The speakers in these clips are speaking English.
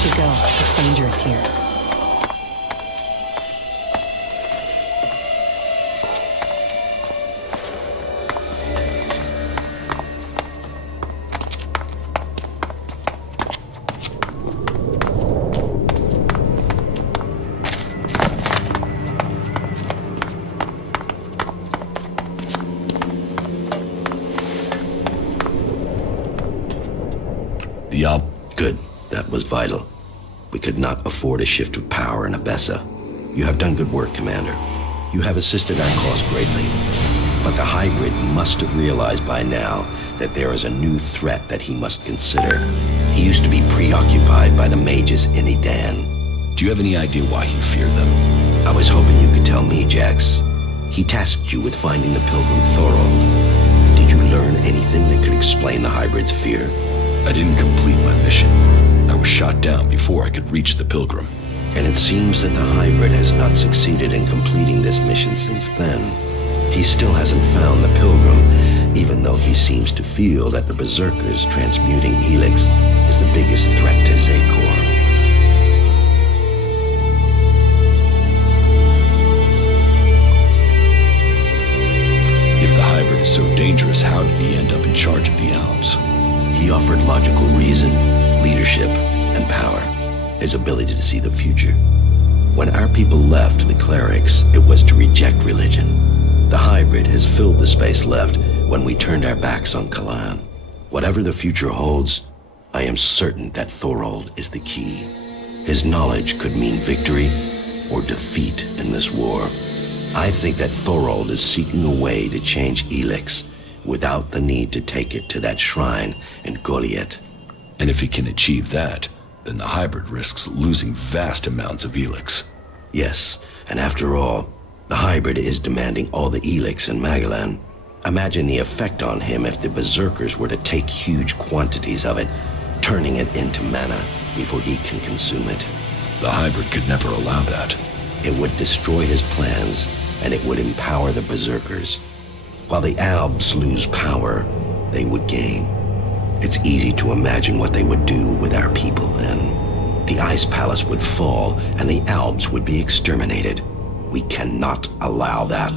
should go. It's dangerous here. Good. That was vital. We could not afford a shift of power in Abessa. You have done good work, Commander. You have assisted our cause greatly. But the hybrid must have realized by now that there is a new threat that he must consider. He used to be preoccupied by the mages in Edan. Do you have any idea why he feared them? I was hoping you could tell me, Jax. He tasked you with finding the pilgrim Thorold. Did you learn anything that could explain the hybrid's fear? I didn't complete my mission. I was shot down before I could reach the pilgrim. And it seems that the hybrid has not succeeded in completing this mission since then. He still hasn't found the pilgrim, even though he seems to feel that the berserkers transmuting Elex is the biggest threat to Zakor. If the hybrid is so dangerous, how did he end up in charge of the Alps? He offered logical reason, leadership, and power, his ability to see the future. When our people left the clerics, it was to reject religion. The hybrid has filled the space left when we turned our backs on Kalan. Whatever the future holds, I am certain that Thorold is the key. His knowledge could mean victory or defeat in this war. I think that Thorold is seeking a way to change Elex without the need to take it to that shrine in Goliath. And if he can achieve that, then the hybrid risks losing vast amounts of Elex. Yes, and after all, the hybrid is demanding all the Elex in Magalan. Imagine the effect on him if the berserkers were to take huge quantities of it, turning it into mana before he can consume it. The hybrid could never allow that. It would destroy his plans, and it would empower the berserkers. While the Albs lose power, they would gain. It's easy to imagine what they would do with our people then. The Ice Palace would fall, and the Albs would be exterminated. We cannot allow that.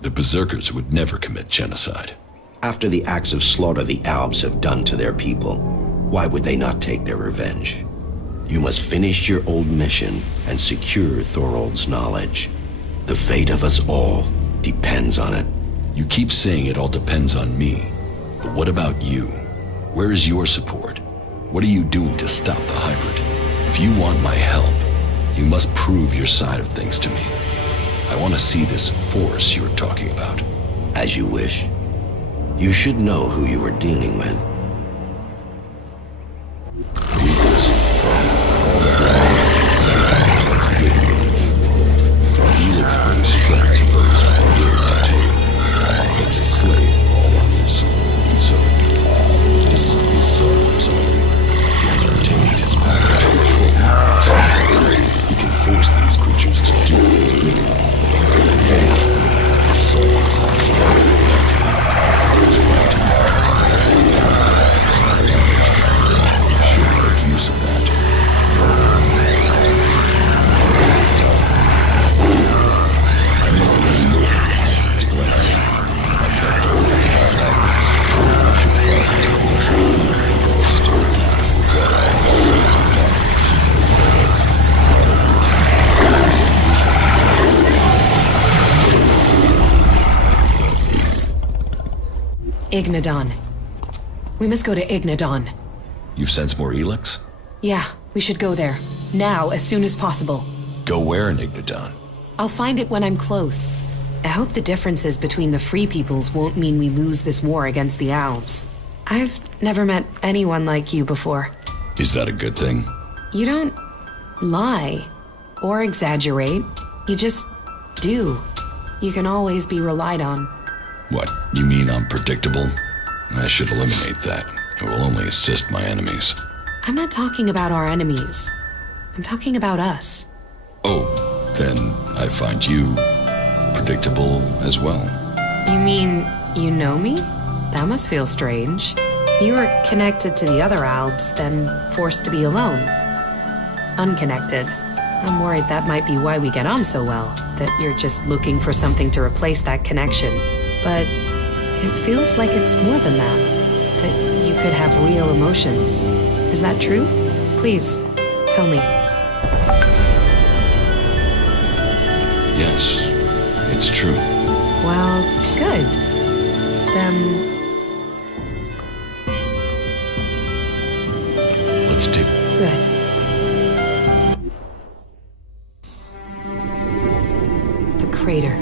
The berserkers would never commit genocide. After the acts of slaughter the Albs have done to their people, why would they not take their revenge? You must finish your old mission and secure Thorold's knowledge. The fate of us all depends on it. You keep saying it all depends on me, but what about you? Where is your support? What are you doing to stop the hybrid? If you want my help, you must prove your side of things to me. I want to see this force you're talking about. As you wish. You should know who you are dealing with. Demons. All the remains of creatures once living in the evil. Elex brings strength to those willing to take. Makes a slave of all others. So, this is Zar's army. He has retained his power to control humans. He can force these creatures to do his bidding. So it's should make use of that. I must let you know his plans. If I can't organize allies, I should fight him and fear the most. What I have said to fight, Ignadon. We must go to Ignadon. You've sensed more Elex? Yeah, we should go there. Now, as soon as possible. Go where in Ignadon? I'll find it when I'm close. I hope the differences between the Free Peoples won't mean we lose this war against the Alps. I've never met anyone like you before. Is that a good thing? You don't lie or exaggerate. You just do. You can always be relied on. What, you mean I'm predictable? I should eliminate that. It will only assist my enemies. I'm not talking about our enemies. I'm talking about us. Oh, then I find you predictable as well. You mean you know me? That must feel strange. You were connected to the other Albs, then forced to be alone. Unconnected. I'm worried that might be why we get on so well, that you're just looking for something to replace that connection. But it feels like it's more than that you could have real emotions. Is that true? Please, tell me. Yes, it's true. Well, good. Then... Let's dig. Good. The crater.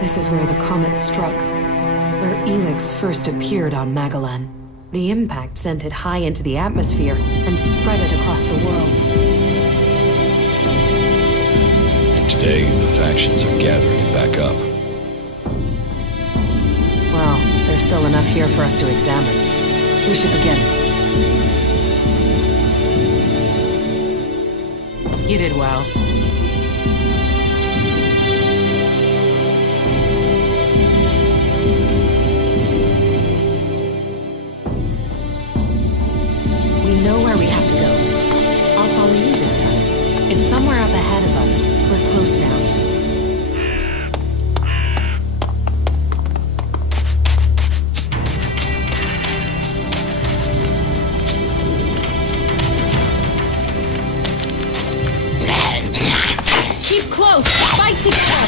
This is where the comet struck, where Elex first appeared on Magellan. The impact sent it high into the atmosphere and spread it across the world. And today, the factions are gathering it back up. Well, there's still enough here for us to examine. We should begin. You did well. We know where we have to go. I'll follow you this time. It's somewhere up ahead of us. We're close now. Keep close! Fight together!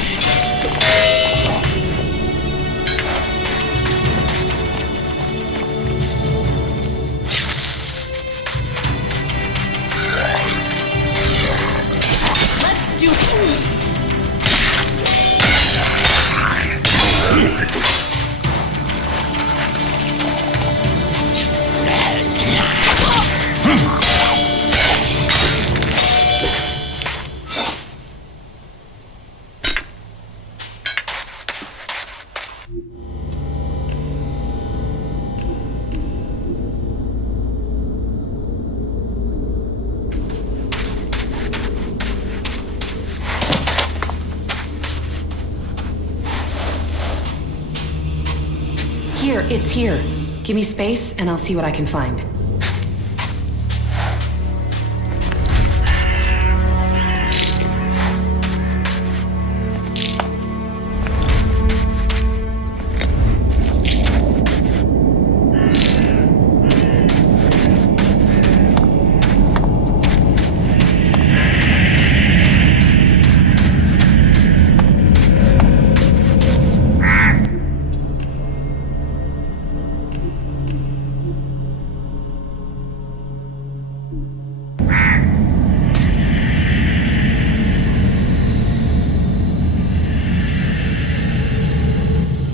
Here, it's here. Give me space and I'll see what I can find.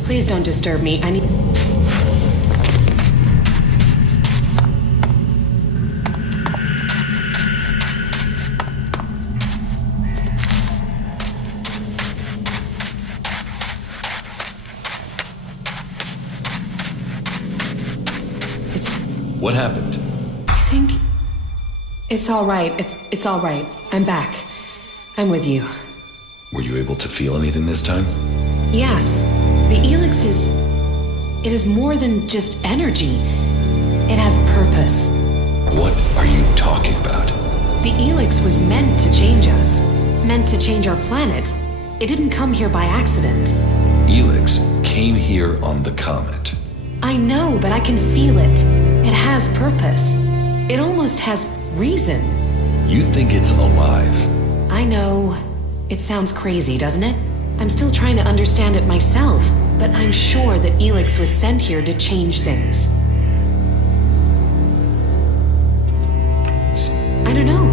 Please don't disturb me. I need... What happened? I think... It's all right. It's all right. I'm back. I'm with you. Were you able to feel anything this time? Yes. The Elex is... It is more than just energy. It has purpose. What are you talking about? The Elex was meant to change us. Meant to change our planet. It didn't come here by accident. Elex came here on the comet. I know, but I can feel it. It has purpose. It almost has reason. You think it's alive? I know. It sounds crazy, doesn't it? I'm still trying to understand it myself, but I'm sure that Elex was sent here to change things. I don't know.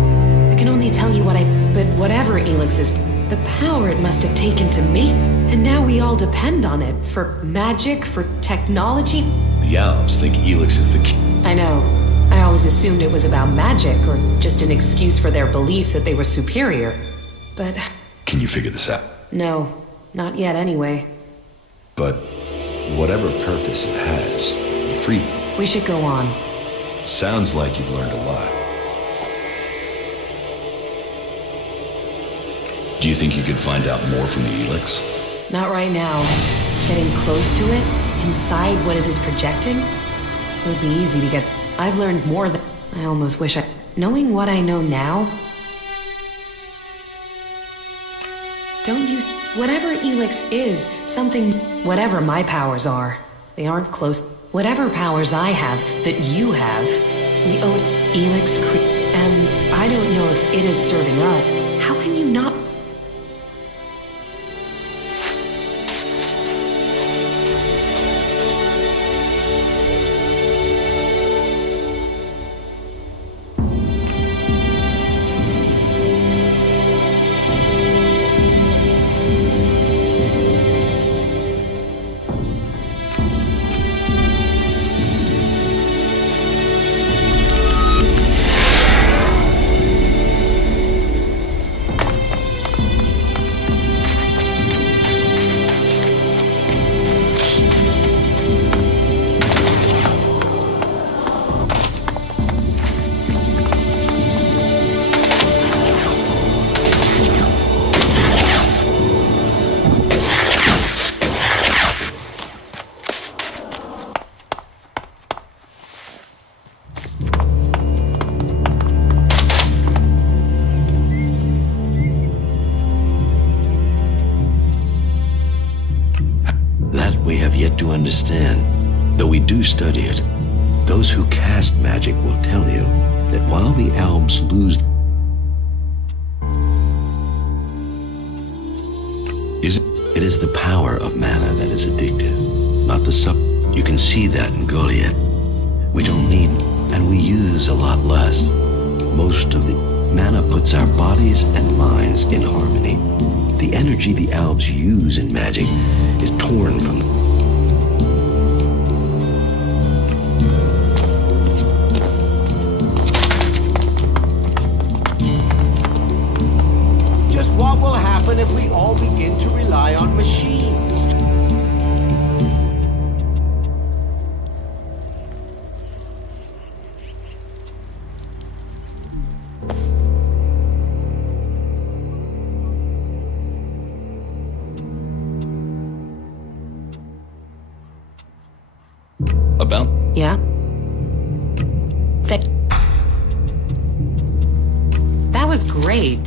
I can only tell you what But whatever Elex is, the power it must have taken to make, and now we all depend on it for magic, for technology. The Alps think Elex is the key. I know. I always assumed it was about magic, or just an excuse for their belief that they were superior. But... Can you figure this out? No, not yet anyway. But whatever purpose it has, free... We should go on. Sounds like you've learned a lot. Do you think you could find out more from the Elex? Not right now. Getting close to it, inside what it is projecting, it would be easy to get. I've learned more than I almost wish I. Knowing what I know now, don't you. Whatever Elex is, something. Whatever my powers are, they aren't close. Whatever powers I have that you have, we owe Elex. And I don't know if it is serving us. How can you not? To understand, though we do study it, those who cast magic will tell you that while the alps lose, it is the power of mana that is addictive, not the sub. You can see that in Goliath. We don't need, and we use a lot less. Most of the mana puts our bodies and minds in harmony. The energy the alps use in magic is torn from them. What will happen if we all begin to rely on machines? About? Yeah? That was great.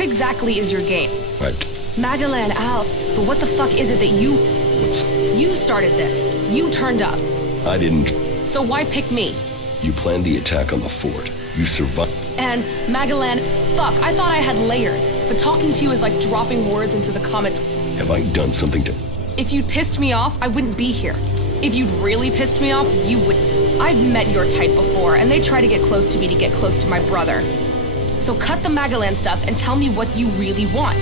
What exactly is your game? I... Magellan out, but what the fuck is it that you... What's... You started this. You turned up. I didn't... So why pick me? You planned the attack on the fort. You survived... And Magellan... Fuck, I thought I had layers. But talking to you is like dropping words into the comments. Have I done something to... If you'd pissed me off, I wouldn't be here. If you'd really pissed me off, you wouldn't. I've met your type before, and they try to get close to me to get close to my brother. So cut the Magellan stuff and tell me what you really want.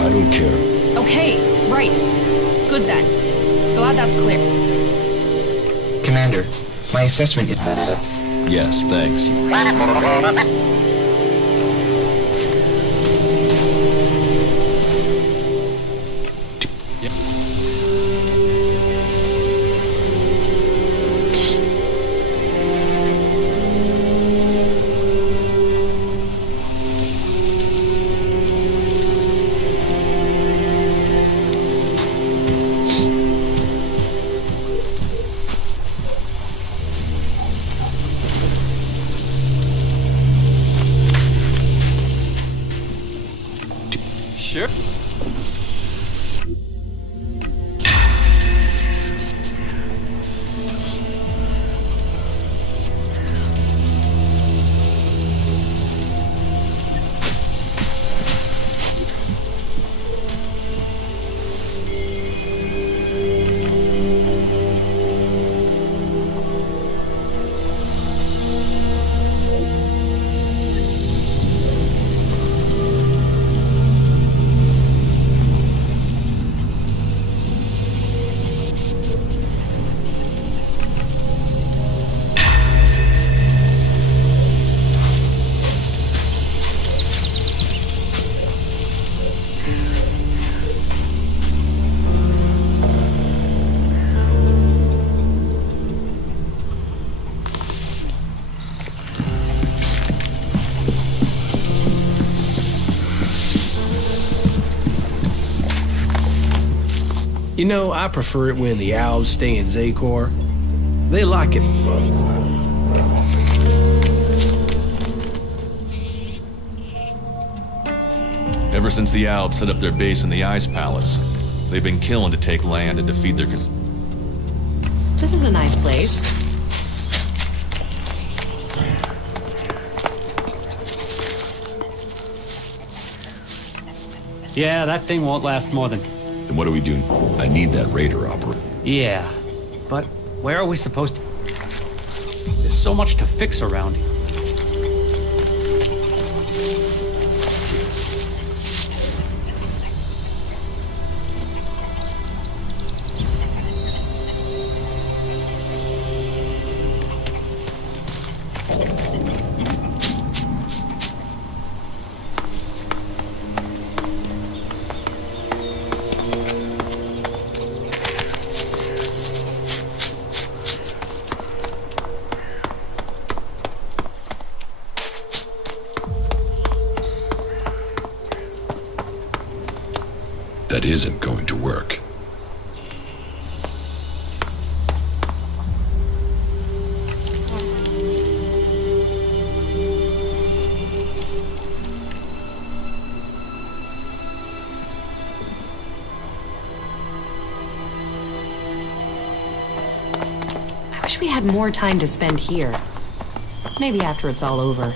I don't care. Okay, right. Good then. Glad that's clear. Commander, my assessment is... Yes, thanks. Sure. You know, I prefer it when the owls stay in Zakor. They like it. Ever since the Alps set up their base in the Ice Palace, they've been killing to take land and defeat their... This is a nice place. Yeah, that thing won't last more than... Then what do we do? I need that radar operator. Yeah, but where are we supposed to... There's so much to fix around here. That isn't going to work. I wish we had more time to spend here. Maybe after it's all over.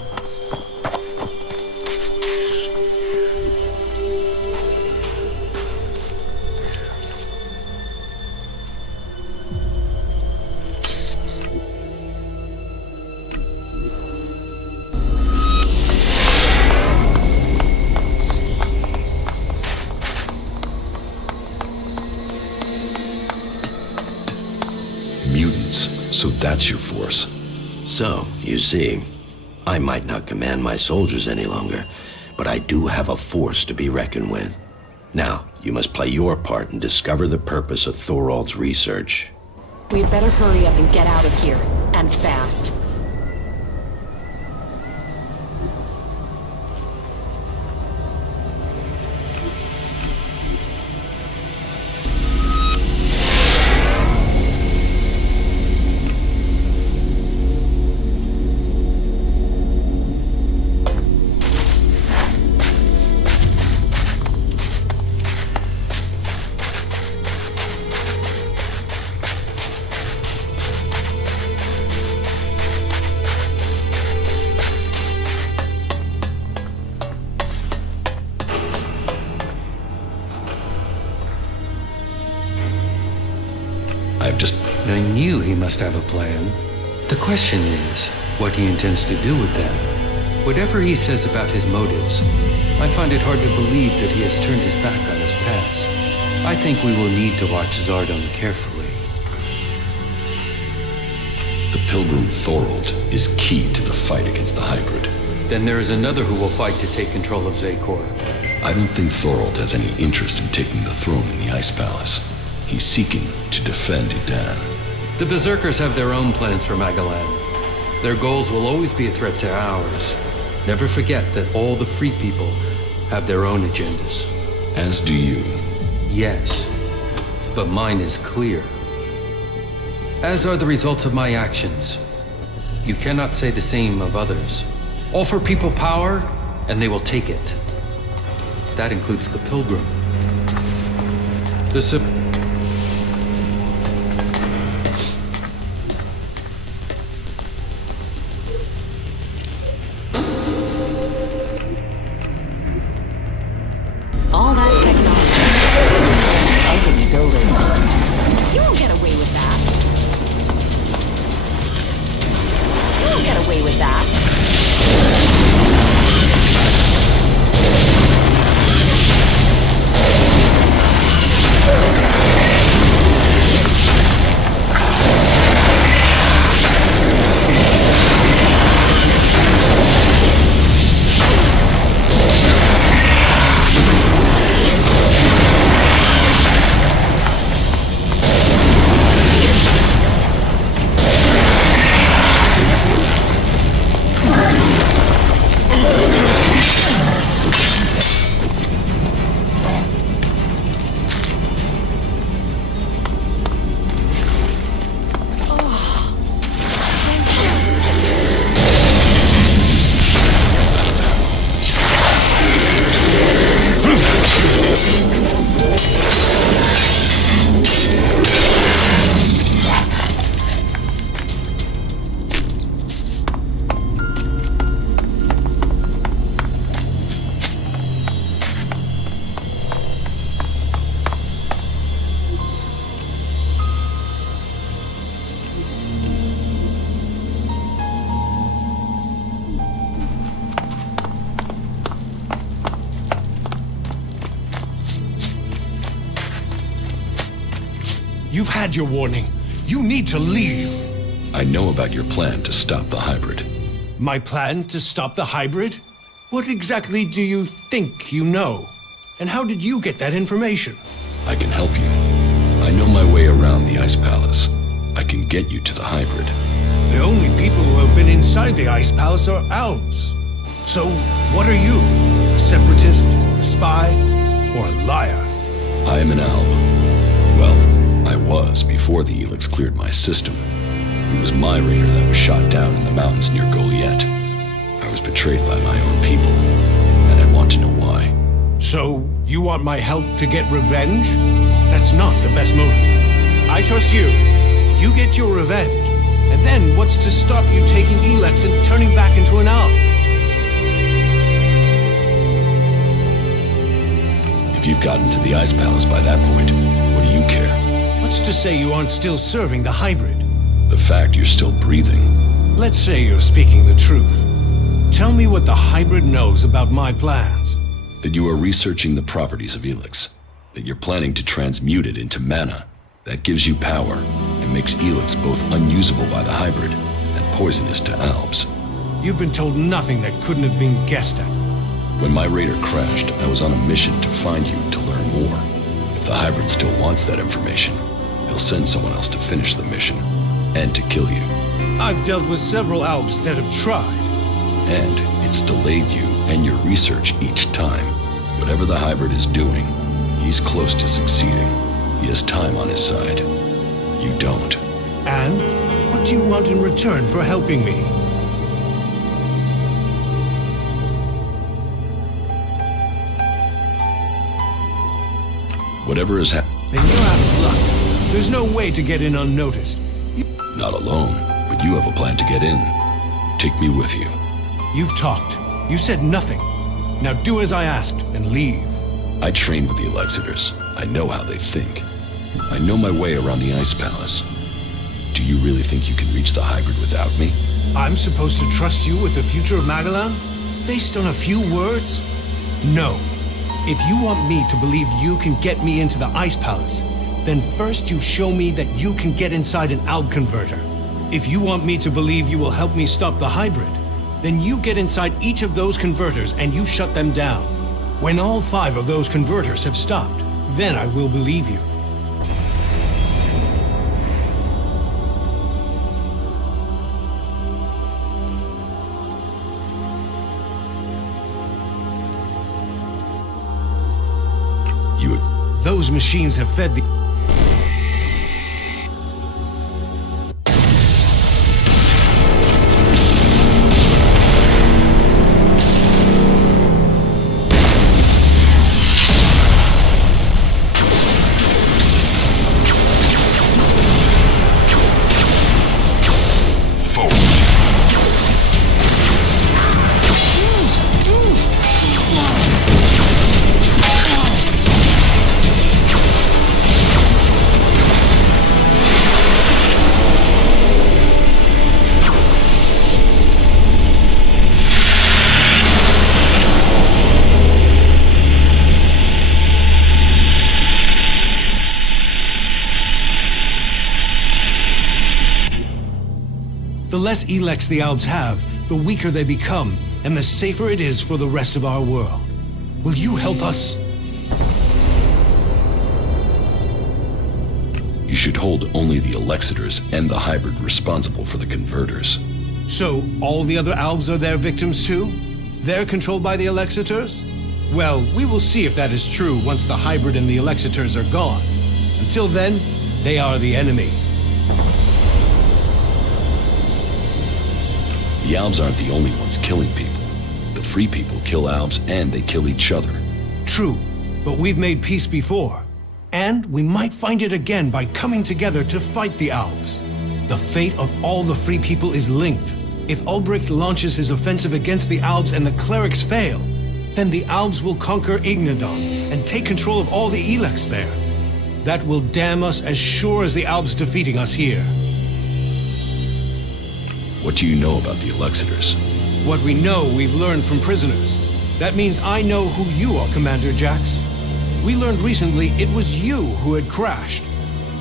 Mutants, so that's your force. So, you see, I might not command my soldiers any longer, but I do have a force to be reckoned with. Now, you must play your part and discover the purpose of Thorald's research. We'd better hurry up and get out of here, and fast. I knew he must have a plan. The question is, what he intends to do with them. Whatever he says about his motives, I find it hard to believe that he has turned his back on his past. I think we will need to watch Zardom carefully. The Pilgrim Thorold is key to the fight against the hybrid. Then there is another who will fight to take control of Zakor. I don't think Thorold has any interest in taking the throne in the Ice Palace. He's seeking to defend Idan. The Berserkers have their own plans for Magalan. Their goals will always be a threat to ours. Never forget that all the free people have their own agendas. As do you. Yes, but mine is clear. As are the results of my actions. You cannot say the same of others. Offer people power, and they will take it. That includes the Pilgrim. All that technology. Open buildings. You won't get away with that. You won't get away with that. You've had your warning. You need to leave. I know about your plan to stop the hybrid. My plan to stop the hybrid? What exactly do you think you know? And how did you get that information? I can help you. I know my way around the Ice Palace. I can get you to the hybrid. The only people who have been inside the Ice Palace are elves. So, what are you? A separatist, a spy, or a liar? I am an alb. Well, I was before the Elex cleared my system. It was my raider that was shot down in the mountains near Goliath. I was betrayed by my own people, and I want to know why. So, you want my help to get revenge? That's not the best motive. I trust you. You get your revenge. And then what's to stop you taking Elex and turning back into an owl? If you've gotten to the Ice Palace by that point, what do you care? What's to say you aren't still serving the hybrid? The fact you're still breathing. Let's say you're speaking the truth. Tell me what the hybrid knows about my plans. That you are researching the properties of Elex. That you're planning to transmute it into mana. That gives you power and makes Elex both unusable by the hybrid and poisonous to albs. You've been told nothing that couldn't have been guessed at. When my raider crashed, I was on a mission to find you to learn more. If the hybrid still wants that information, he'll send someone else to finish the mission and to kill you. I've dealt with several albs that have tried. And it's delayed you and your research each time. Whatever the hybrid is doing, he's close to succeeding. He has time on his side. You don't. And what do you want in return for helping me? Whatever is happening. Then you're out of luck. There's no way to get in unnoticed. Not alone, but you have a plan to get in. Take me with you. You've talked. You said nothing. Now do as I asked and leave. I trained with the Elexitors. I know how they think. I know my way around the Ice Palace. Do you really think you can reach the hybrid without me? I'm supposed to trust you with the future of Magellan? Based on a few words? No. If you want me to believe you can get me into the Ice Palace, then first you show me that you can get inside an Alb converter. If you want me to believe you will help me stop the hybrid, then you get inside each of those converters and you shut them down. When all 5 of those converters have stopped, then I will believe you. Those machines have fed the... The less Elex the Albs have, the weaker they become, and the safer it is for the rest of our world. Will you help us? You should hold only the Alexiters and the hybrid responsible for the converters. So, all the other Albs are their victims too? They're controlled by the Alexiters? Well, we will see if that is true once the hybrid and the Alexiters are gone. Until then, they are the enemy. The Albs aren't the only ones killing people. The free people kill Albs and they kill each other. True, but we've made peace before. And we might find it again by coming together to fight the Albs. The fate of all the free people is linked. If Ulbricht launches his offensive against the Albs and the clerics fail, then the Albs will conquer Ignadon and take control of all the Elex there. That will damn us as sure as the Albs defeating us here. What do you know about the Alexiters? What we know, we've learned from prisoners. That means I know who you are, Commander Jax. We learned recently it was you who had crashed.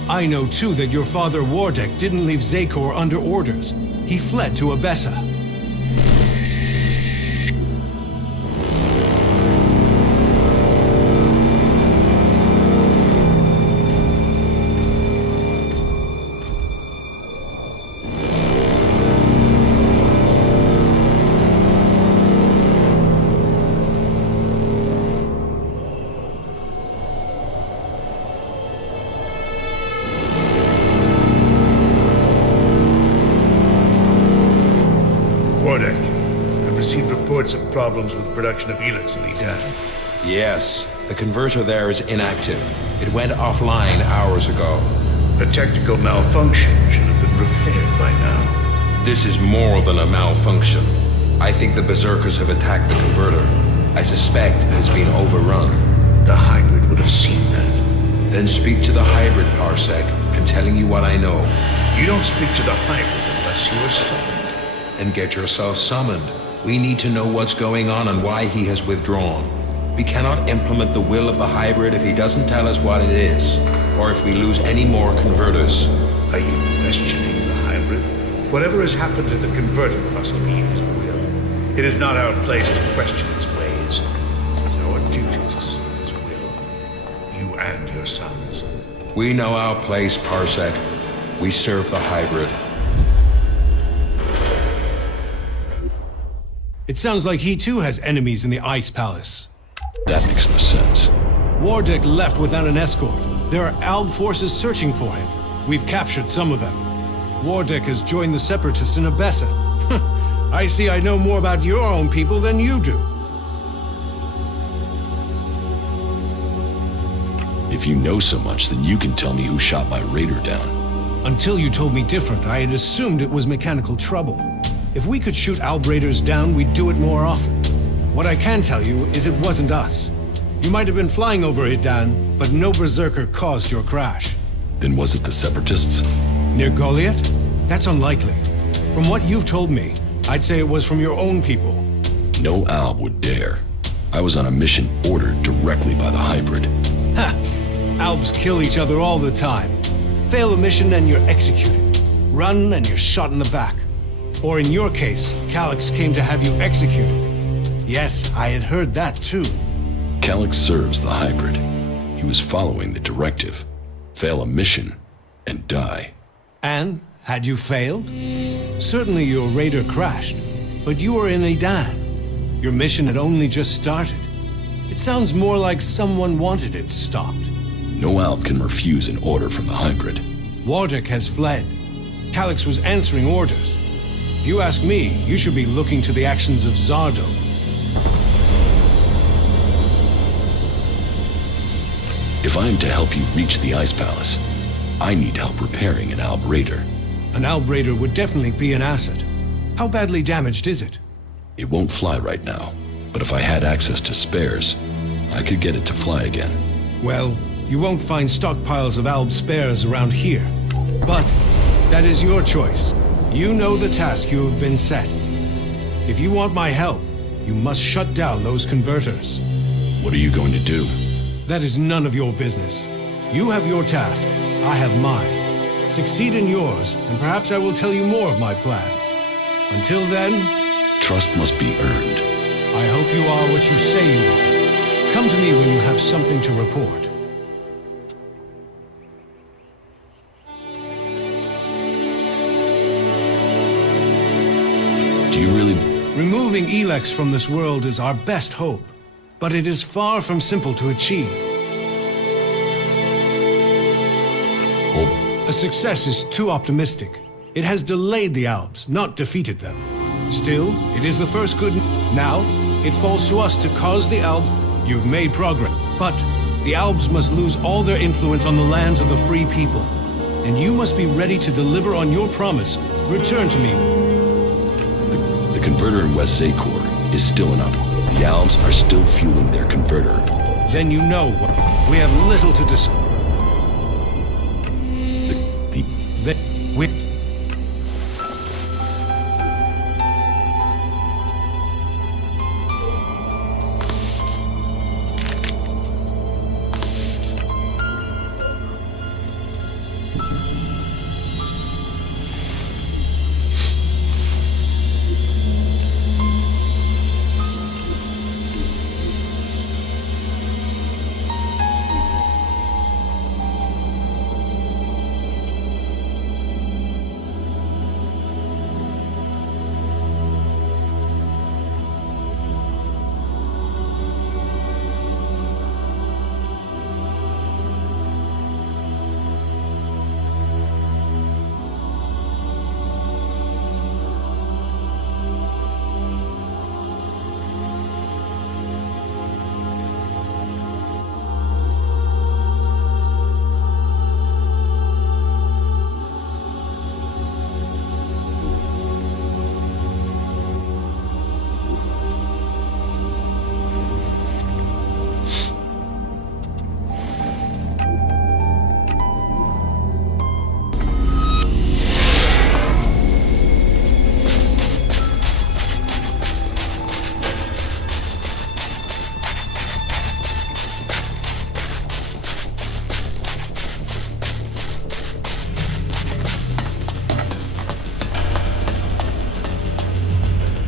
I know too that your father Wardek didn't leave Zakor under orders. He fled to Abessa. I've received reports of problems with production of Elex in Eden. Yes, the converter there is inactive. It went offline hours ago. A technical malfunction should have been repaired by now. This is more than a malfunction. I think the Berserkers have attacked the converter. I suspect it has been overrun. The hybrid would have seen that. Then speak to the hybrid, Parsec. I'm telling you what I know. You don't speak to the hybrid unless you are summoned. Then get yourself summoned. We need to know what's going on and why he has withdrawn. We cannot implement the will of the hybrid if he doesn't tell us what it is, or if we lose any more converters. Are you questioning the hybrid? Whatever has happened to the converter must be his will. It is not our place to question his ways. It is our duty to see his will. You and your sons. We know our place, Parsec. We serve the hybrid. It sounds like he too has enemies in the Ice Palace. That makes no sense. Wardek left without an escort. There are Alb forces searching for him. We've captured some of them. Wardek has joined the Separatists in Abessa. I see I know more about your own people than you do. If you know so much, then you can tell me who shot my raider down. Until you told me different, I had assumed it was mechanical trouble. If we could shoot Alb raiders down, we'd do it more often. What I can tell you is it wasn't us. You might have been flying over Idan, but no Berserker caused your crash. Then was it the Separatists? Near Goliath? That's unlikely. From what you've told me, I'd say it was from your own people. No Alb would dare. I was on a mission ordered directly by the hybrid. Ha! Albs kill each other all the time. Fail a mission and you're executed. Run and you're shot in the back. Or in your case, Calyx came to have you executed. Yes, I had heard that too. Calyx serves the hybrid. He was following the directive. Fail a mission and die. And, had you failed? Certainly your raider crashed, but you were in Adan. Your mission had only just started. It sounds more like someone wanted it stopped. No Alb can refuse an order from the hybrid. Wardak has fled. Calyx was answering orders. If you ask me, you should be looking to the actions of Zardo. If I am to help you reach the Ice Palace, I need help repairing an Alb Raider. An Alb Raider would definitely be an asset. How badly damaged is it? It won't fly right now, but if I had access to spares, I could get it to fly again. Well, you won't find stockpiles of Alb spares around here. But that is your choice. You know the task you have been set. If you want my help, you must shut down those converters. What are you going to do? That is none of your business. You have your task, I have mine. Succeed in yours, and perhaps I will tell you more of my plans. Until then... Trust must be earned. I hope you are what you say you are. Come to me when you have something to report. Do you really... Removing Elex from this world is our best hope, but it is far from simple to achieve. Oh, A success is too optimistic. It has delayed the Albs, not defeated them. Still, it is the first good... Now, it falls to us to cause the Albs... You've made progress, but the Albs must lose all their influence on the lands of the free people. And you must be ready to deliver on your promise. Return to me. the converter in West Zakor is still enough. The Albs are still fueling their converter. Then you know we have little to discuss. We...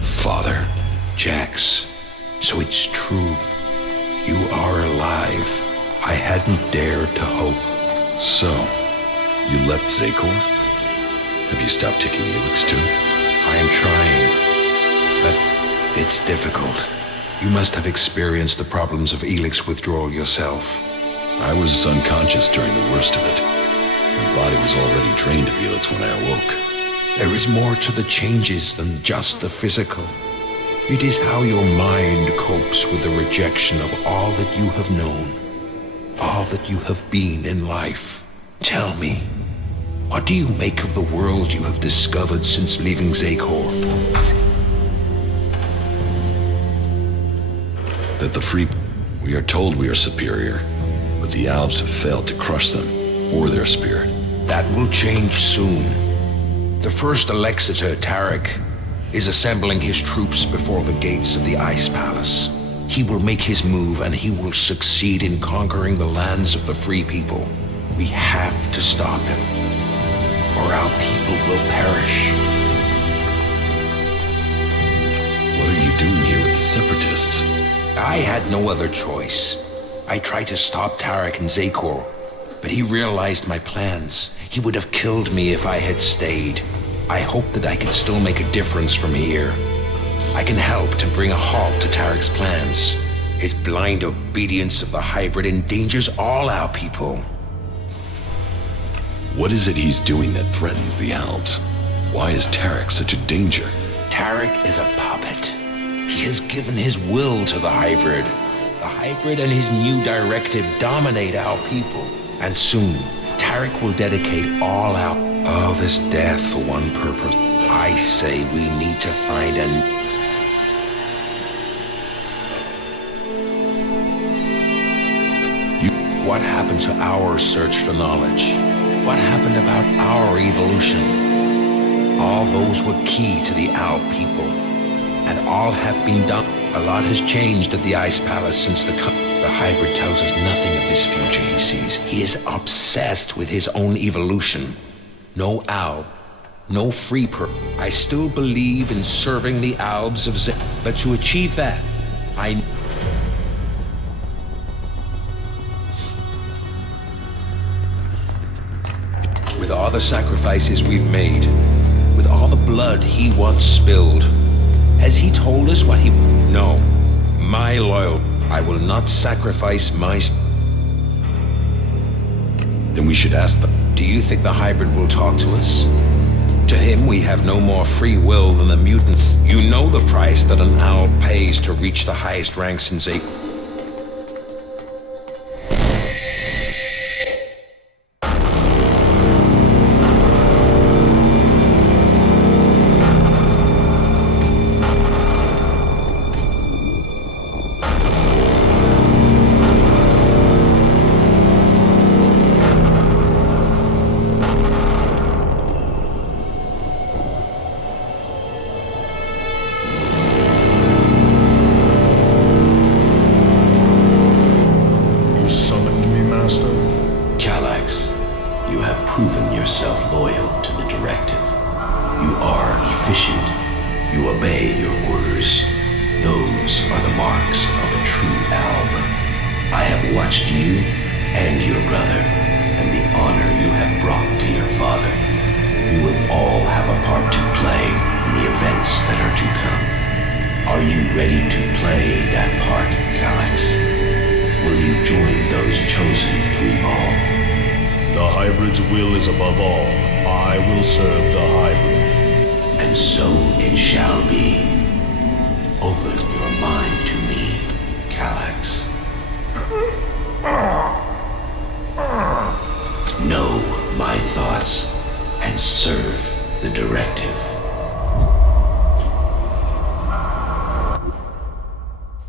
Father, Jax, so it's true. You are alive. I hadn't dared to hope. So, you left Zakor? Have you stopped taking Elex too? I am trying, but it's difficult. You must have experienced the problems of Elex withdrawal yourself. I was unconscious during the worst of it. My body was already drained of Elex when I awoke. There is more to the changes than just the physical. It is how your mind copes with the rejection of all that you have known, all that you have been in life. Tell me, what do you make of the world you have discovered since leaving Zakor? That the free... We are told we are superior, but the Albs have failed to crush them, or their spirit. That will change soon. The first Alexitor, Tarek, is assembling his troops before the gates of the Ice Palace. He will make his move and he will succeed in conquering the lands of the free people. We have to stop him, or our people will perish. What are you doing here with the Separatists? I had no other choice. I tried to stop Tarek and Zakor, but he realized my plans. He would have killed me if I had stayed. I hoped that I could still make a difference from here. I can help to bring a halt to Tarek's plans. His blind obedience of the hybrid endangers all our people. What is it he's doing that threatens the Alps? Why is Tarek such a danger? Tarek is a puppet. He has given his will to the hybrid. The hybrid and his new directive dominate our people. And soon, Tarek will dedicate all this death for one purpose. I say we need to find What happened to our search for knowledge? What happened about our evolution? All those were key to the Owl people, and all have been done. A lot has changed at the Ice Palace since the hybrid tells us nothing of this future he sees. He is obsessed with his own evolution. No Owl, no free I still believe in serving the Albs of but to achieve that, with all the sacrifices we've made, with all the blood he once spilled, has he told us what he... No, my loyal, I will not sacrifice my... Then we should ask them. Do you think the hybrid will talk to us? To him, we have no more free will than the mutant. You know the price that an owl pays to reach the highest ranks in Zeke.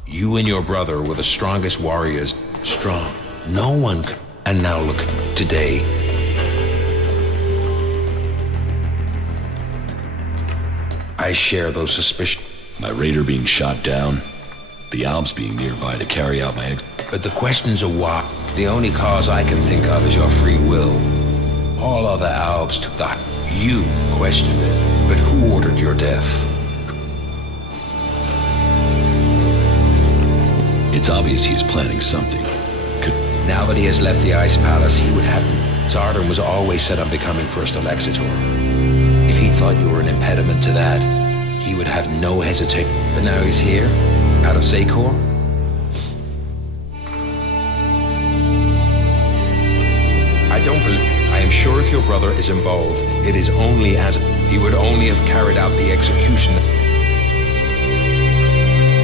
You and your brother were the strongest warriors. Strong. No one could. And now look, today. I share those suspicions. My raider being shot down, the Alps being nearby to carry out my... But the questions are why. The only cause I can think of is your free will. All other Alps took the... You questioned it, but who ordered your death? It's obvious he is planning something. Now that he has left the Ice Palace, he would have... Zardan was always set on becoming First Alexitor. If he thought you were an impediment to that, he would have no hesitation. But now he's here, out of Zakor. I don't believe... I am sure if your brother is involved, it is only as... He would only have carried out the execution.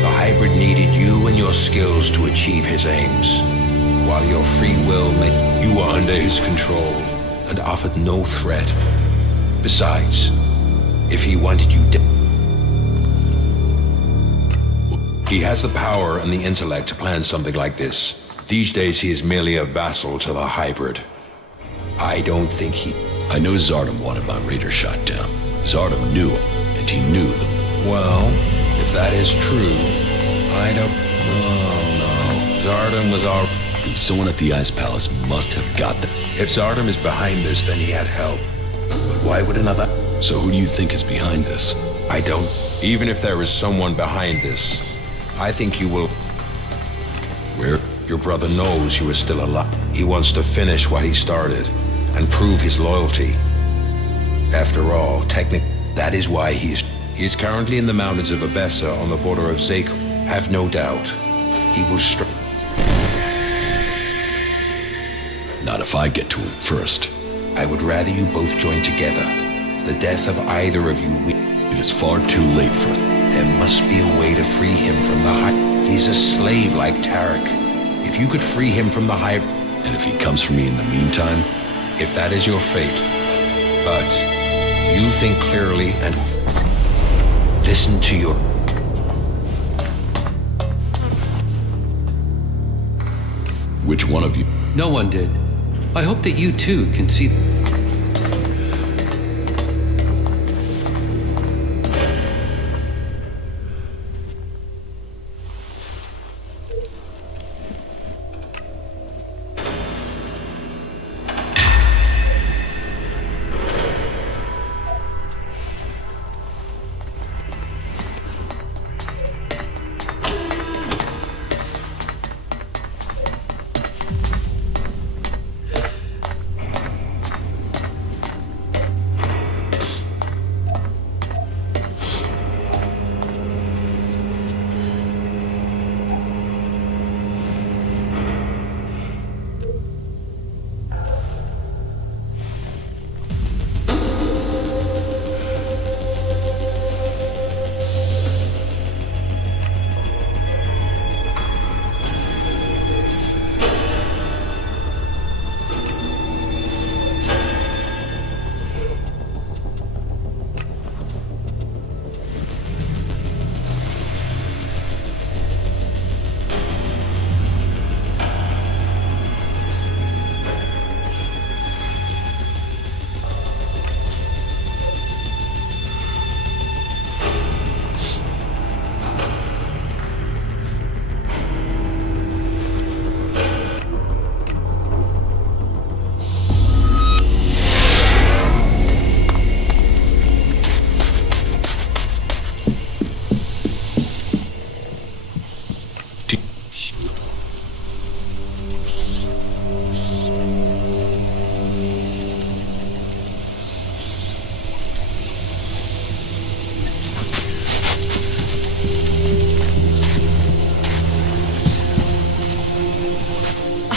The hybrid needed you and your skills to achieve his aims. While your free will meant you were under his control and offered no threat. Besides, if he wanted you dead, he has the power and the intellect to plan something like this. These days he is merely a vassal to the hybrid. I don't think he... I know Zardom wanted my raider shot down. Zardom knew, and he knew that... Well, if that is true, I don't... Oh, no. Zardom was all... Then someone at the Ice Palace must have got them. If Zardom is behind this, then he had help. But why would another... So who do you think is behind this? I don't... Even if there is someone behind this, I think you will... Where? Your brother knows you are still alive. He wants to finish what he started and prove his loyalty. After all, technically, that is why he is currently in the mountains of Abessa on the border of Zako. Have no doubt, he will Not if I get to him first. I would rather you both join together. The death of either of you... It is far too late for us. There must be a way to free him from the high... He's a slave like Tarek. If you could free him from the high... And if he comes for me in the meantime? If that is your fate. But you think clearly and listen to your... Which one of you? No one did. I hope that you too can see...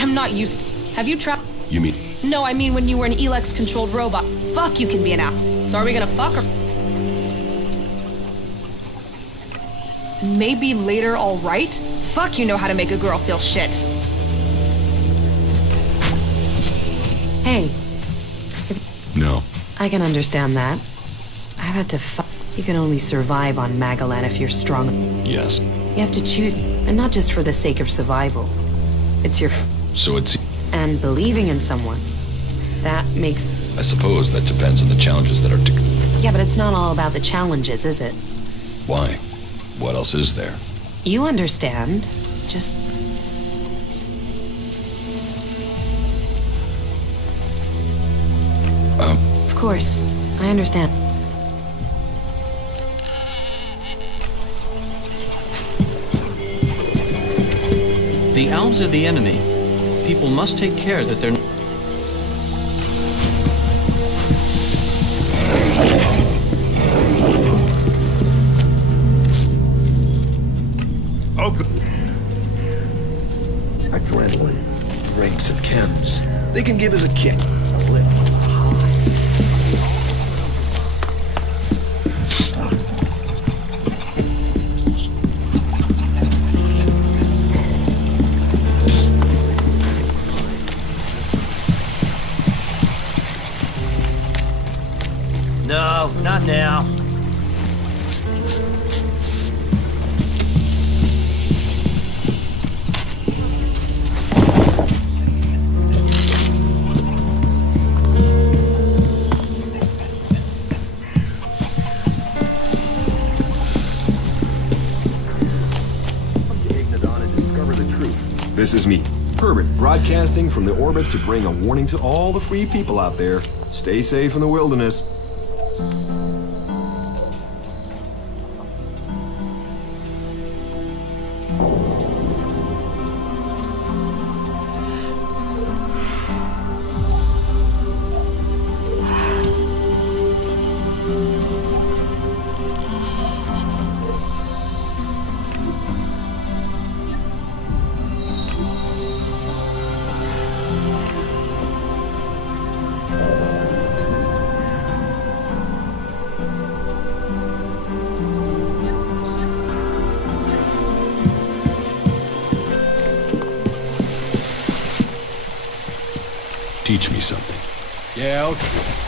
Not used. Have you tried? You mean? No, I mean when you were an Elex-controlled robot. Fuck, you can be an owl. So are we gonna fuck or? Maybe later, all right? Fuck, you know how to make a girl feel shit. Hey. No. I can understand that. I've had to You can only survive on Magalan if you're strong. Yes. You have to choose, and not just for the sake of survival. It's your... So it's... And believing in someone. That makes... I suppose that depends on the challenges that are to... Yeah, but it's not all about the challenges, is it? Why? What else is there? You understand. Just... Of course. I understand. The elves are the enemy. People must take care that they're... Oh, good. Adrenaline, drinks, and chems. They can give us a kick. A lift. No, not now. This is me, Herbert, broadcasting from the orbit to bring a warning to all the free people out there. Stay safe in the wilderness. Teach me something. Yeah, okay.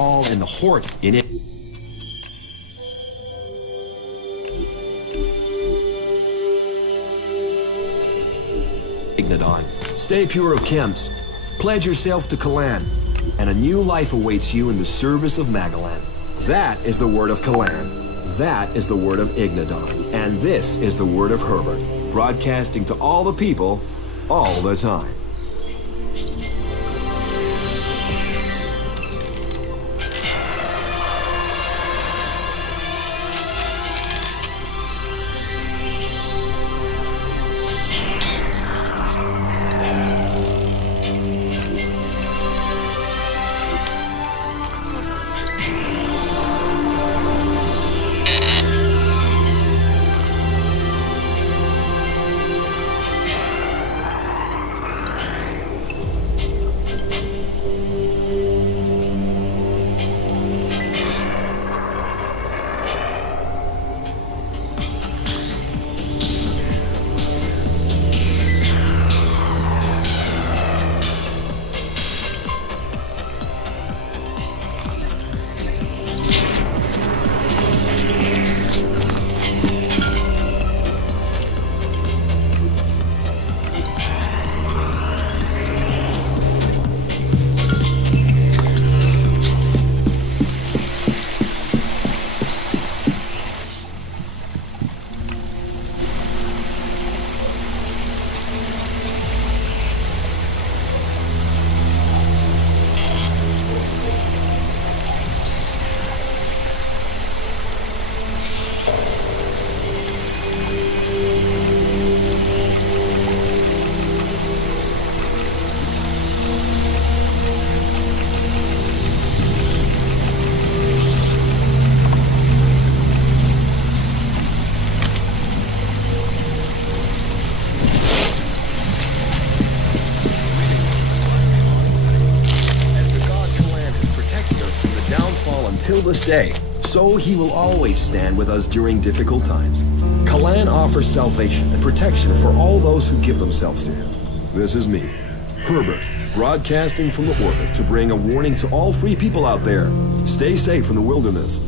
all in the Hort in it. Ignadon, stay pure of chems. Pledge yourself to Kalan, and a new life awaits you in the service of Magalan. That is the word of Kalan. That is the word of Ignadon. And this is the word of Herbert, broadcasting to all the people, all the time. Until this day, so he will always stand with us during difficult times. Kalan offers salvation and protection for all those who give themselves to him. This is me, Herbert, broadcasting from the orbit to bring a warning to all free people out there. Stay safe in the wilderness.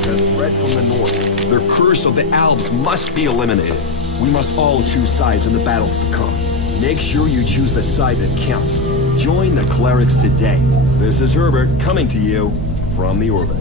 A threat from the north. Their curse of the Alps must be eliminated. We must all choose sides in the battles to come. Make sure you choose the side that counts. Join the clerics today. This is Herbert coming to you from the orbit.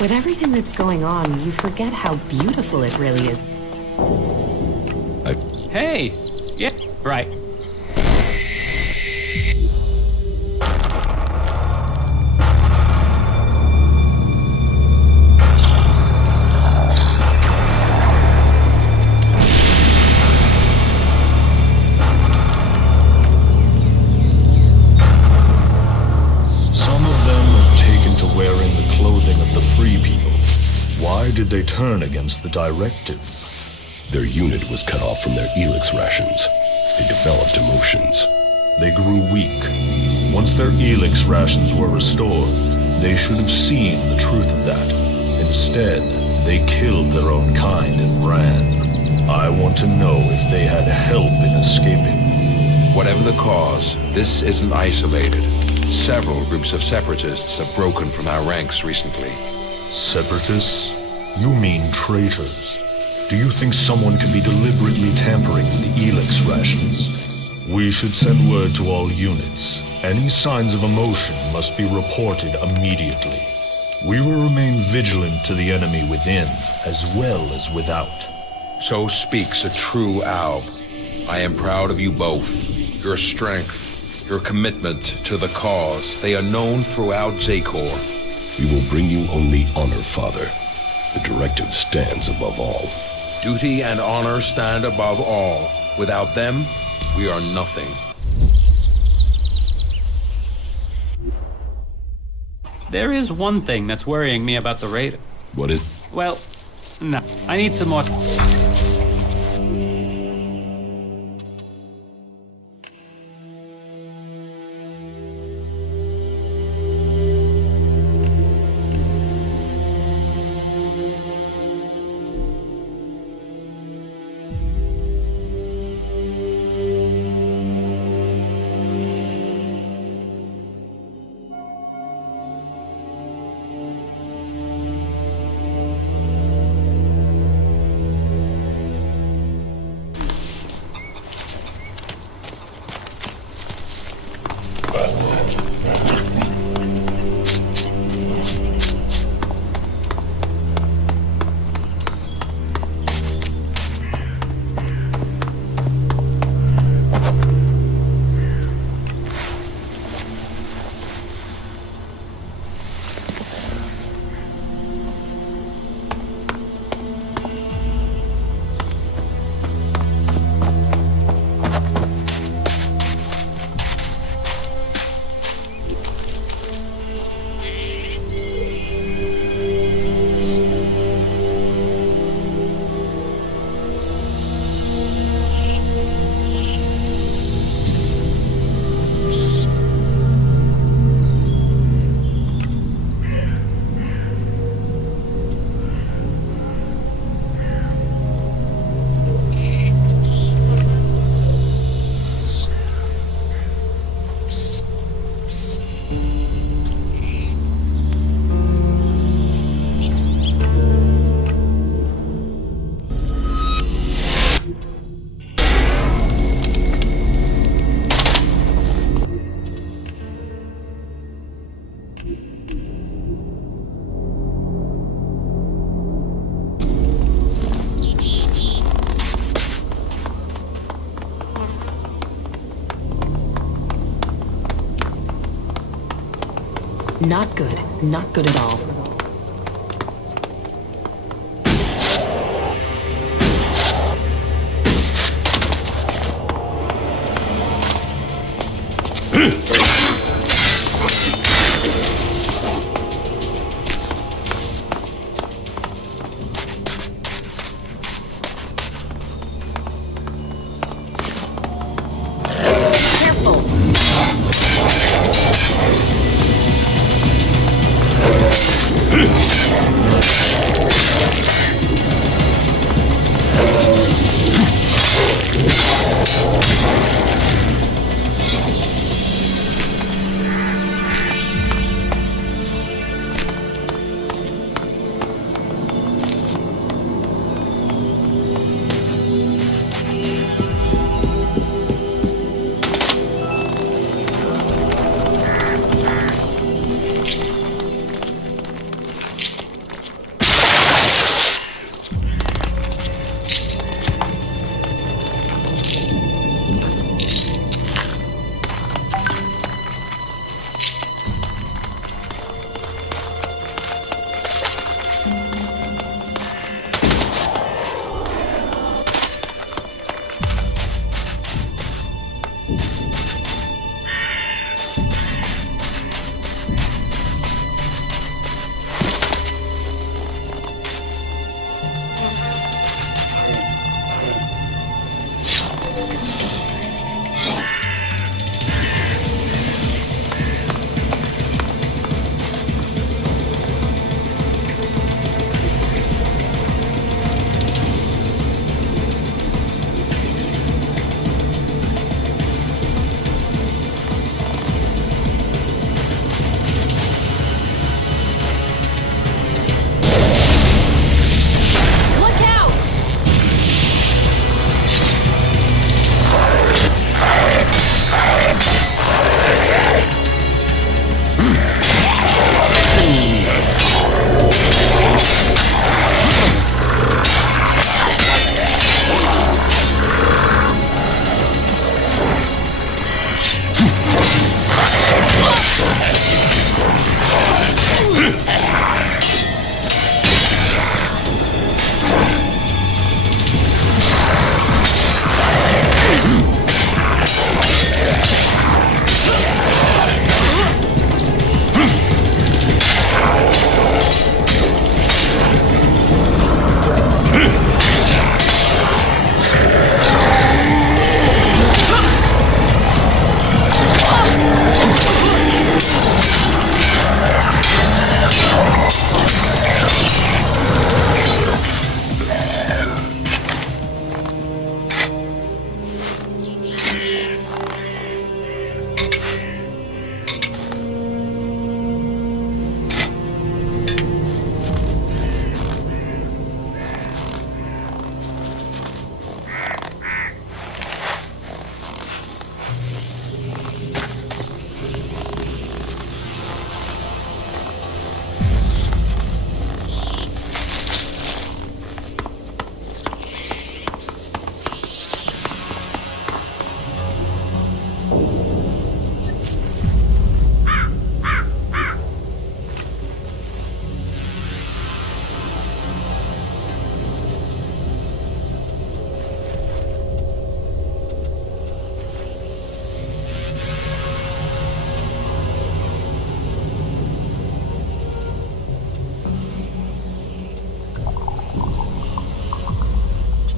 With everything that's going on, you forget how beautiful it really is. Hey! Yeah, right. Why did they turn against the directive? Their unit was cut off from their Elex rations. They developed emotions. They grew weak. Once their Elex rations were restored, they should have seen the truth of that. Instead, they killed their own kind and ran. I want to know if they had help in escaping. Whatever the cause, this isn't isolated. Several groups of separatists have broken from our ranks recently. Separatists? You mean traitors. Do you think someone can be deliberately tampering with the Elex rations? We should send word to all units. Any signs of emotion must be reported immediately. We will remain vigilant to the enemy within, as well as without. So speaks a true Alb. I am proud of you both. Your strength, your commitment to the cause, they are known throughout Zakor. We will bring you only honor, Father. The directive stands above all. Duty and honor stand above all. Without them, we are nothing. There is one thing that's worrying me about the raid. What is? Well, no. I need some more... Not good. Not good at all.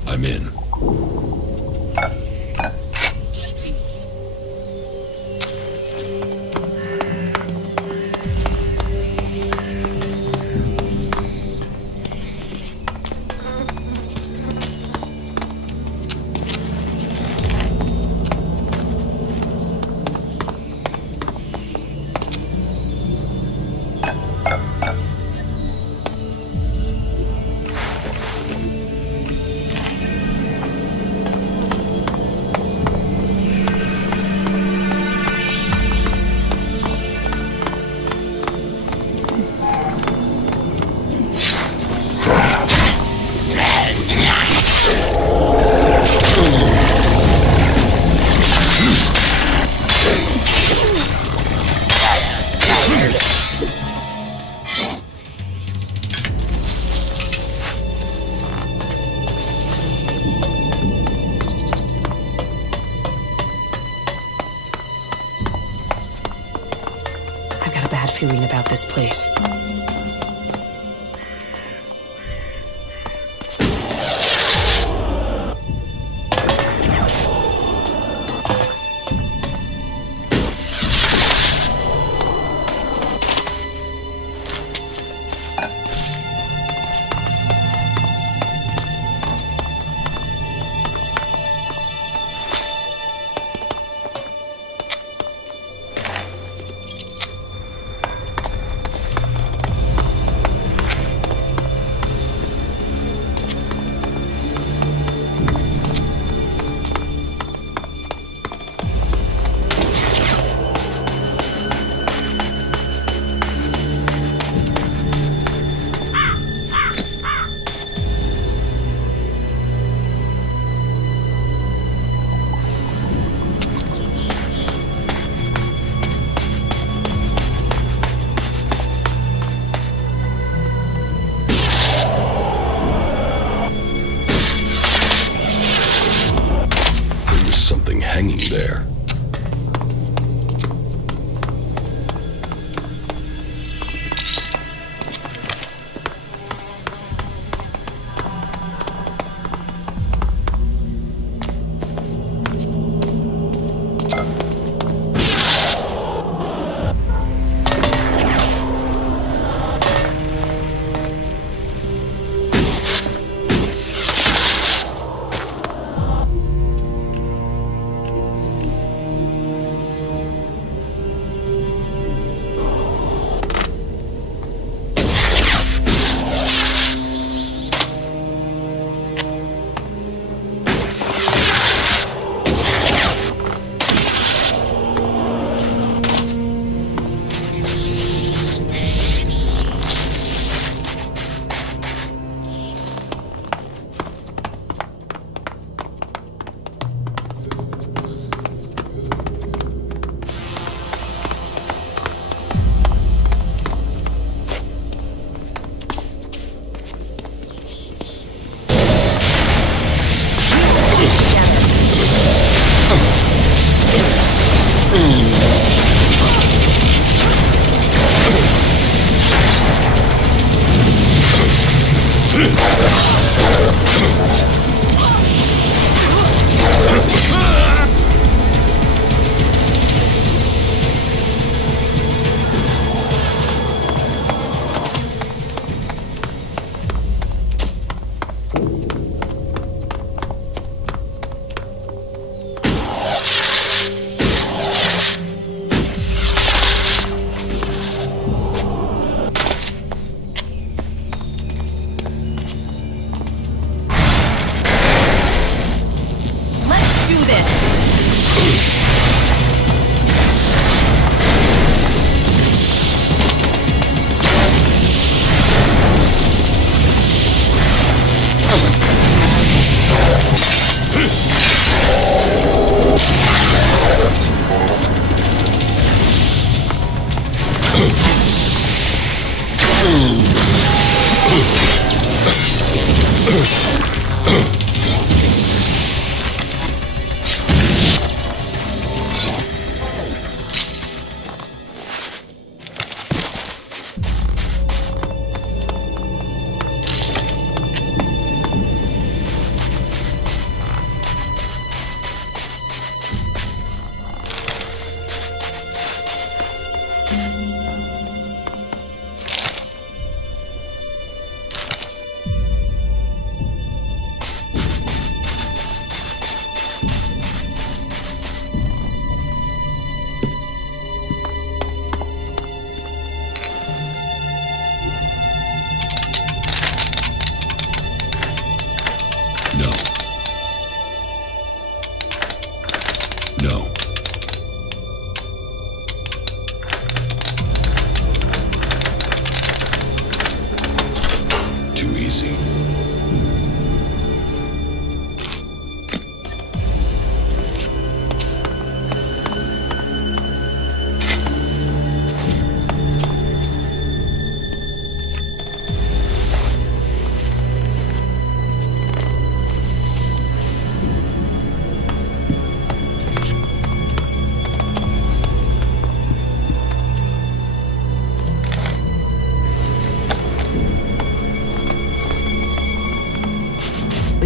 I'm in. feeling about this place. Something hanging there.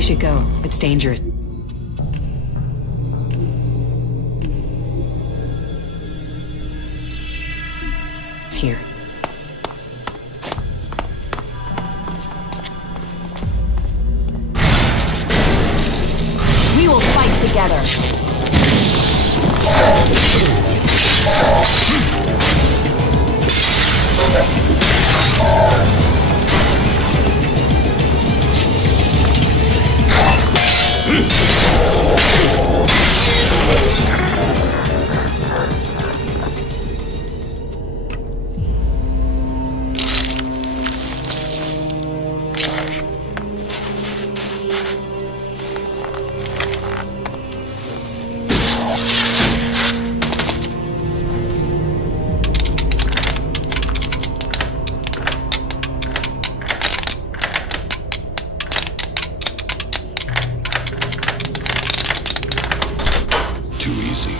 should go. It's dangerous. It's here. We will fight together. Too easy.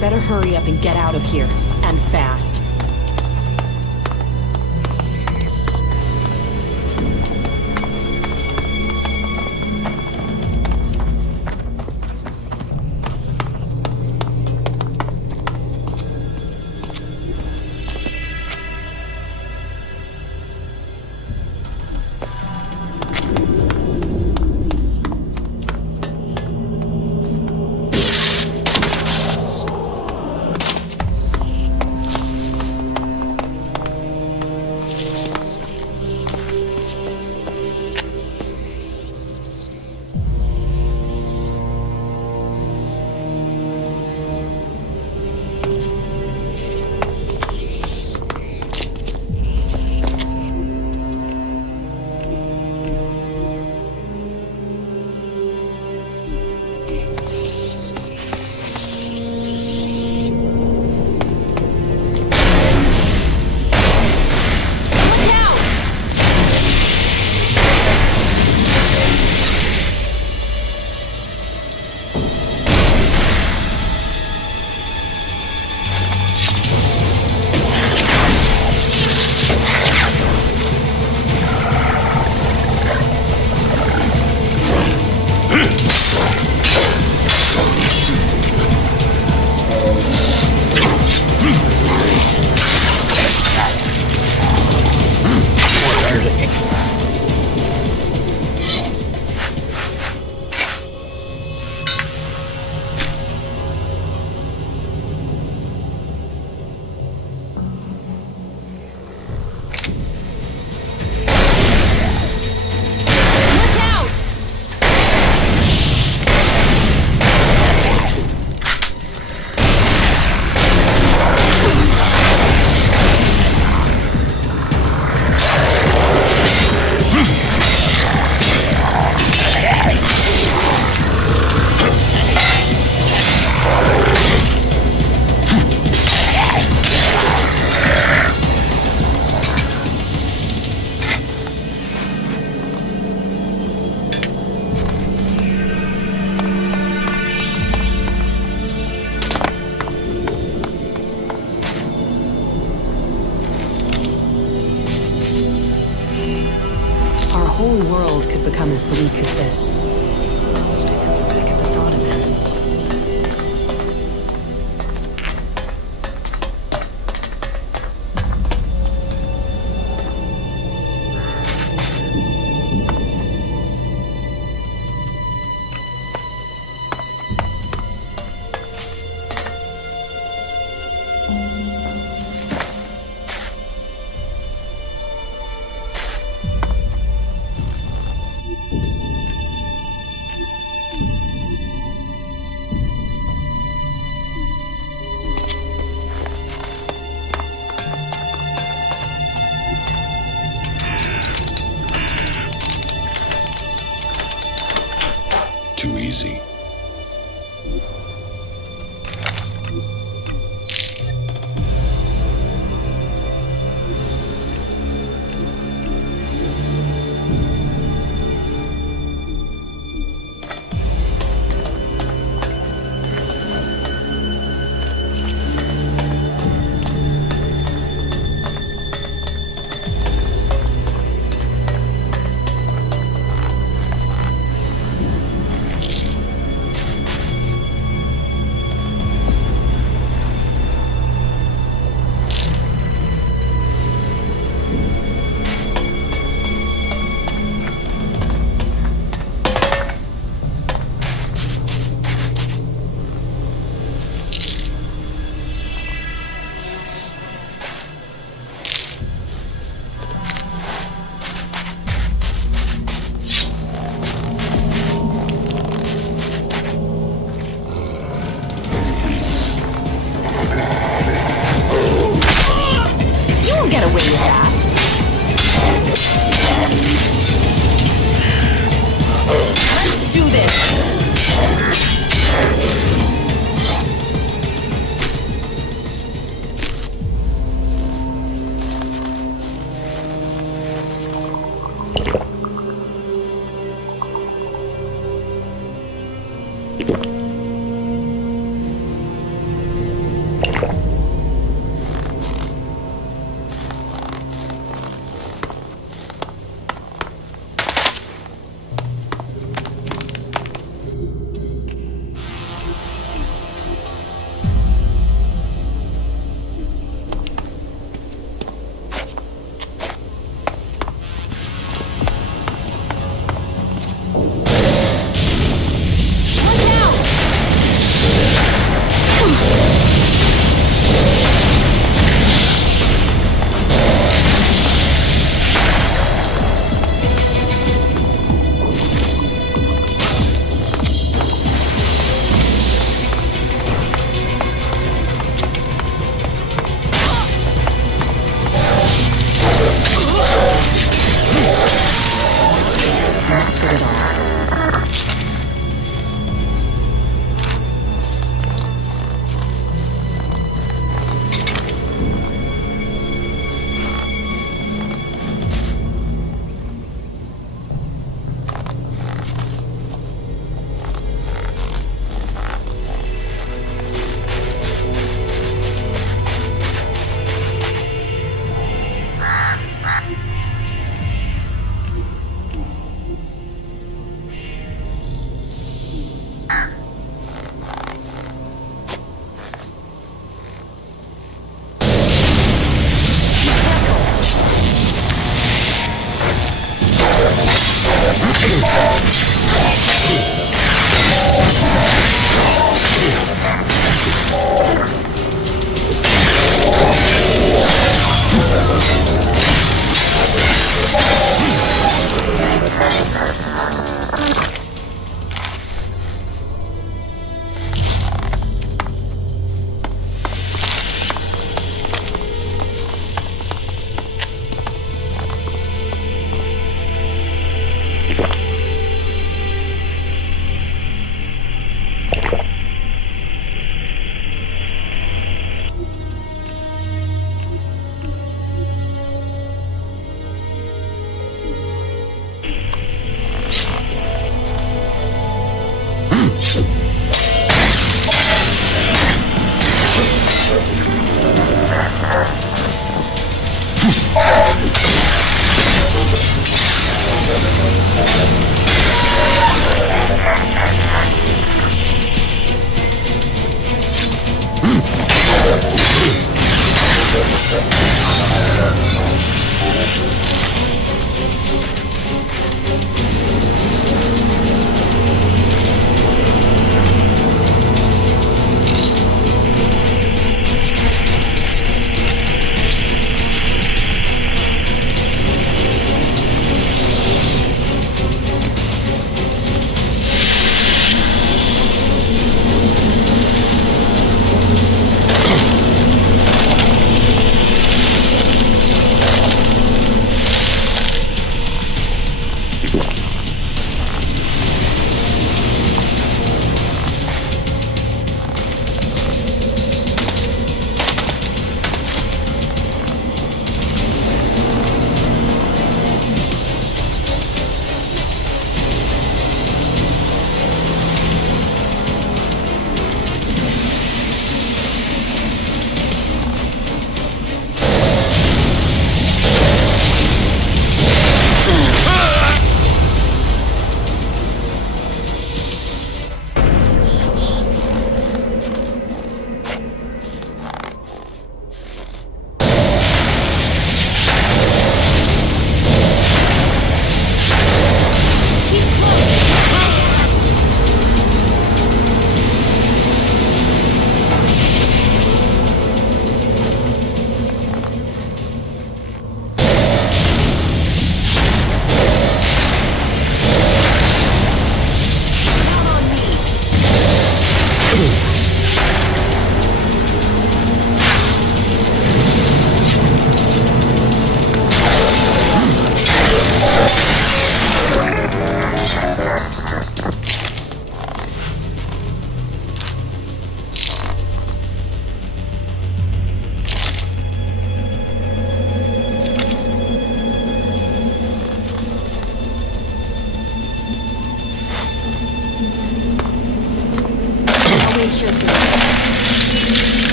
better hurry up and get out of here. And fast. whole world could become as bleak as this. I feel sick at the thought of it. Too easy.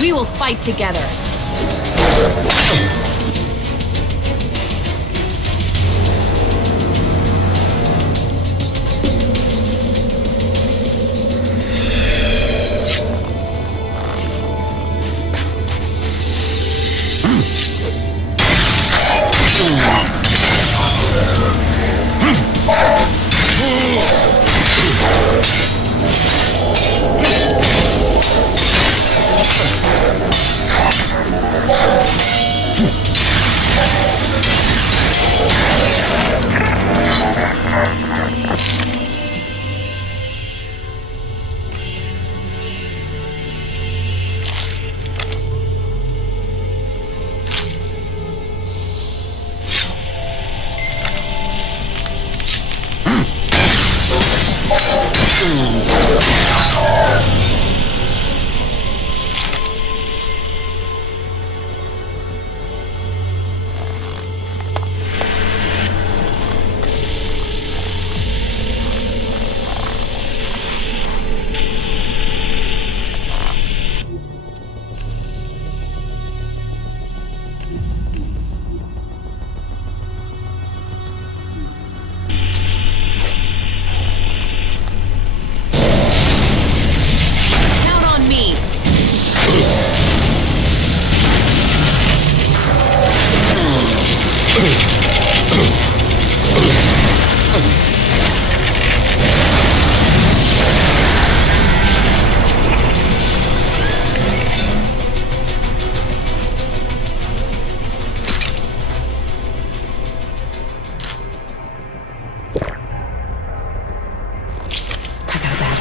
We will fight together.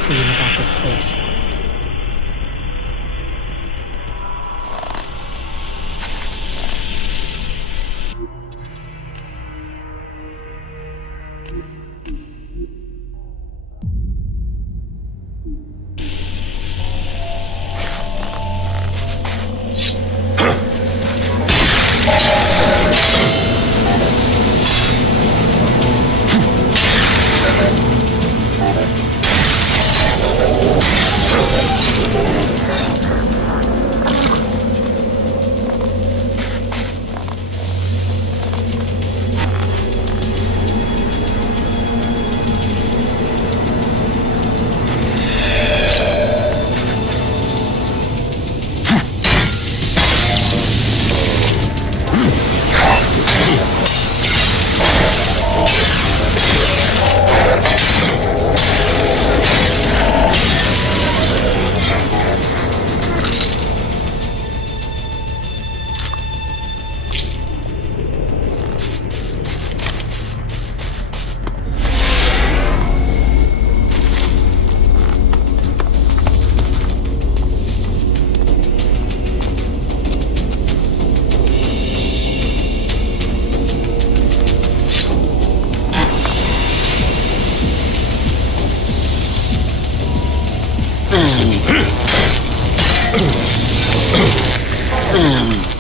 feeling about this place. Mm.